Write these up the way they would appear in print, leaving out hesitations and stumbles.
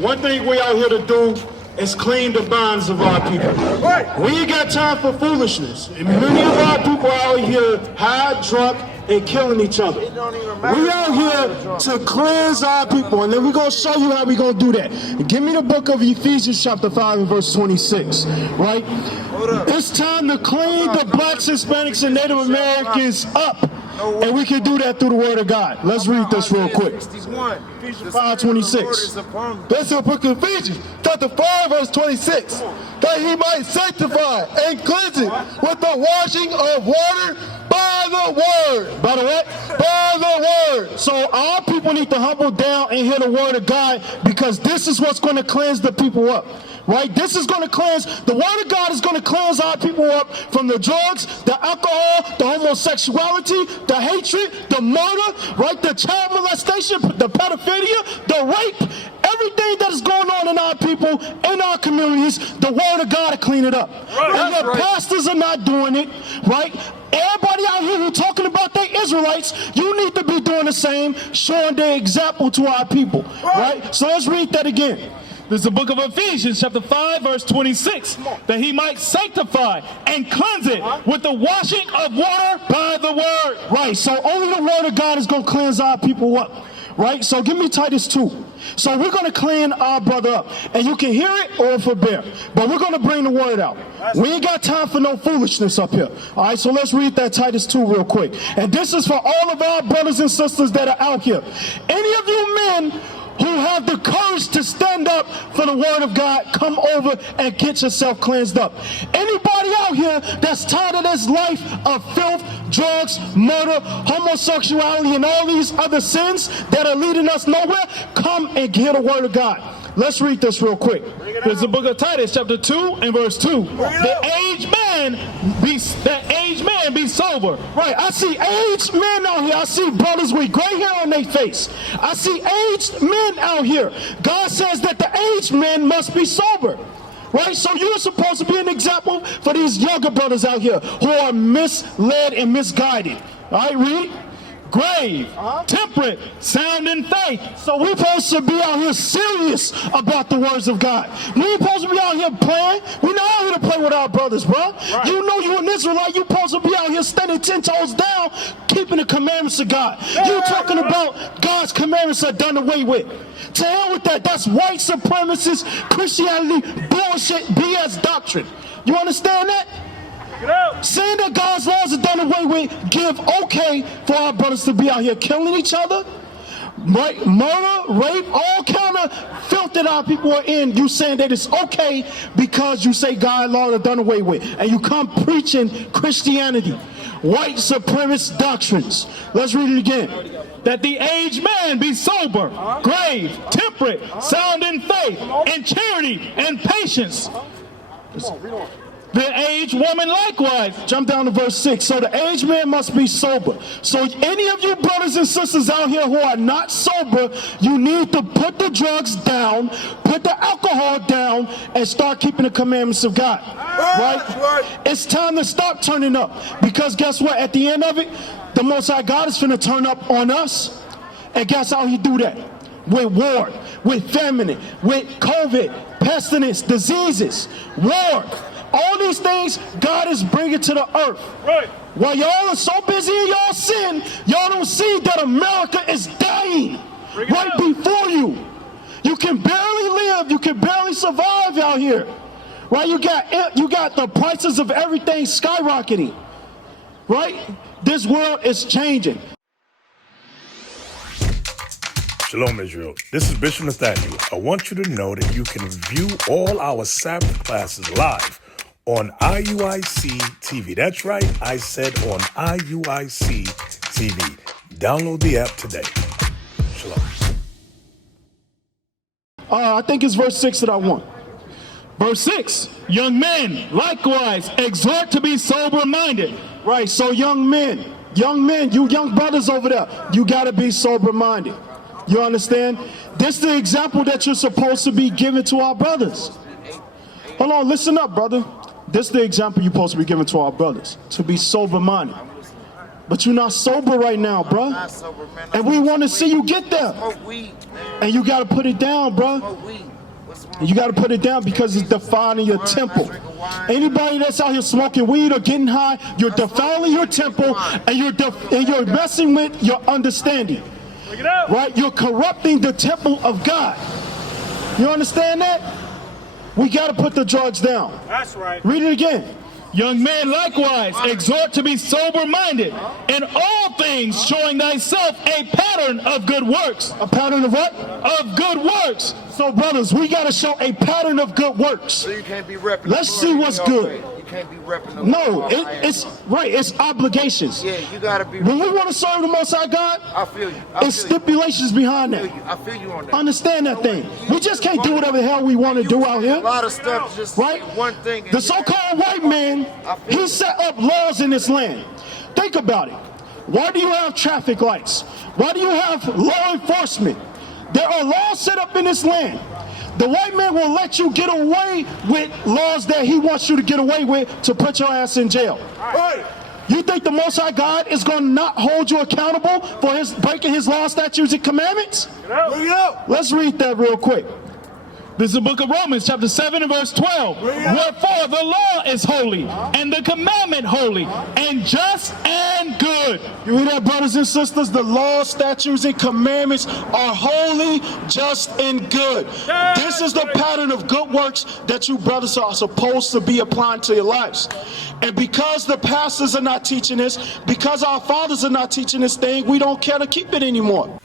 one thing we out here to do is clean the bonds of our people. We ain't got time for foolishness. Many of our people out here high, drunk, and killing each other. We out here to cleanse our people, and then we're going to show you how we're going to do that. Give me the book of Ephesians chapter 5 and verse 26, right? It's time to clean the blacks, Hispanics, and Native Americans up. And we can do that through the word of God. Let's read this real quick. Ephesians 5:26. That's the book of Ephesians, chapter 5, verse 26. That he might sanctify and cleanse it with the washing of water by the word. By the what? By the word. So our people need to humble down and hear the word of God, because this is what's going to cleanse the people up. Right? This is going to cleanse, the word of God is going to cleanse our people up from the drugs, the alcohol, the homosexuality, the hatred, the murder, right? The child molestation, the pedophilia, the rape, everything that is going on in our people, in our communities, the word of God to clean it up. And the pastors are not doing it, right? Everybody out here who talking about they Israelites, you need to be doing the same, showing the example to our people, right? So let's read that again. This is the book of Ephesians, chapter 5, verse 26. That he might sanctify and cleanse it with the washing of water by the word. Right, so only the word of God is going to cleanse our people up. Right, so give me Titus 2. So we're going to clean our brother up. And you can hear it or forbear. But we're going to bring the word out. We ain't got time for no foolishness up here. All right, so let's read that Titus 2 real quick. And this is for all of our brothers and sisters that are out here. Any of you men who have the courage to stand up for the word of God, come over and get yourself cleansed up. Anybody out here that's tired of this life of filth, drugs, murder, homosexuality, and all these other sins that are leading us nowhere, come and hear the word of God. Let's read this real quick. There's the book of Titus, chapter 2 and verse 2. The aged man be sober. Right, I see aged men out here. I see brothers with gray hair on their face. I see aged men out here. God says that the aged men must be sober. Right, so you're supposed to be an example for these younger brothers out here who are misled and misguided. All right, read. Grave, temperate, sound in faith. So we're supposed to be out here serious about the words of God. We ain't supposed to be out here playing. We're not out here to play with our brothers, bro. Right. You know you an Israelite. You're supposed to be out here standing 10 toes down, keeping the commandments of God. You talking about God's commandments are done away with. To hell with that. That's white supremacist Christianity bullshit BS doctrine. You understand that? Saying that God's laws are done away with, give okay for our brothers to be out here killing each other, right? Murder, rape, all kind of filth that our people are in. You saying that it's okay because you say God's laws are done away with, and you come preaching Christianity, white supremacist doctrines. Let's read it again. That the aged man be sober, grave, temperate, sound in faith, in charity, and patience. The aged woman likewise. Jump down to verse 6. So the aged man must be sober. So any of you brothers and sisters out here who are not sober, you need to put the drugs down, put the alcohol down, and start keeping the commandments of God. Right? It's time to stop turning up. Because guess what? At the end of it, the Most High God is finna turn up on us. And guess how he do that? With war, with famine, with COVID, pestilence, diseases, war. All these things God is bringing to the earth. Right. While y'all are so busy in y'all sin, y'all don't see that America is dying right before you. You can barely live. You can barely survive out here. Right? You got the prices of everything skyrocketing. Right? This world is changing. Shalom, Israel. This is Bishop Nathaniel. I want you to know that you can view all our Sabbath classes live on IUIC TV. That's right, I said on IUIC TV. Download the app today. Shalom. I think it's verse 6 that I want. Verse 6, young men, likewise, exhort to be sober-minded. Right, so young men, you young brothers over there, you got to be sober-minded. You understand? This is the example that you're supposed to be giving to our brothers. Hold on, listen up, brother. This is the example you're supposed to be giving to our brothers, to be sober-minded. But you're not sober right now, bro. And we want to see you get there. And you got to put it down, bro. You got to put it down because it's defiling your temple. Anybody that's out here smoking weed or getting high, you're defiling your temple, and you're messing with your understanding. Right? You're corrupting the temple of God. You understand that? We got to put the drugs down. That's right. Read it again. Young men likewise exhort to be sober-minded, in all things showing thyself a pattern of good works. A pattern of what? Of good works. So, brothers, we got to show a pattern of good works. So you can't be repping. Let's see what's good. You can't be repping. No, it's right. It's obligations. Yeah, you gotta be. When we want to serve the Most High God, I feel you. it's stipulations behind that. I feel you on that. Understand that thing. We just can't do whatever the hell we want to do out A here. lot of stuff just Right? one thing. The so-called white man, he set up laws in this land. Think about it. Why do you have traffic lights? Why do you have law enforcement? There are laws set up in this land. The white man will let you get away with laws that he wants you to get away with to put your ass in jail. Right. You think the Most High God is going to not hold you accountable for his breaking his law, statutes, and commandments? Let's read that real quick. This is the book of Romans, chapter 7 and verse 12. Wherefore the law is holy, and the commandment holy, and just and good. You hear that, brothers and sisters? The law, statutes, and commandments are holy, just, and good. This is the pattern of good works that you brothers are supposed to be applying to your lives. And because the pastors are not teaching this, because our fathers are not teaching this thing, we don't care to keep it anymore.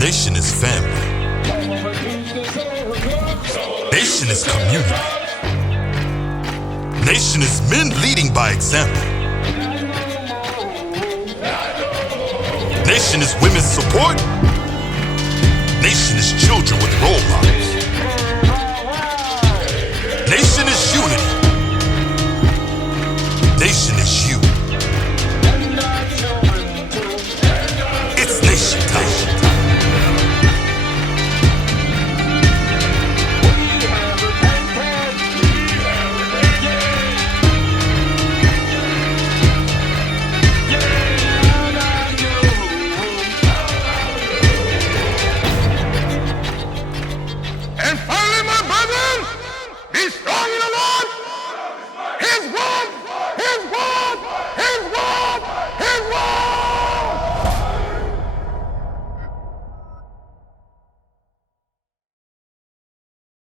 Nation is family. Nation is community. Nation is men leading by example. Nation is women's support. Nation is children with role models. Nation is unity.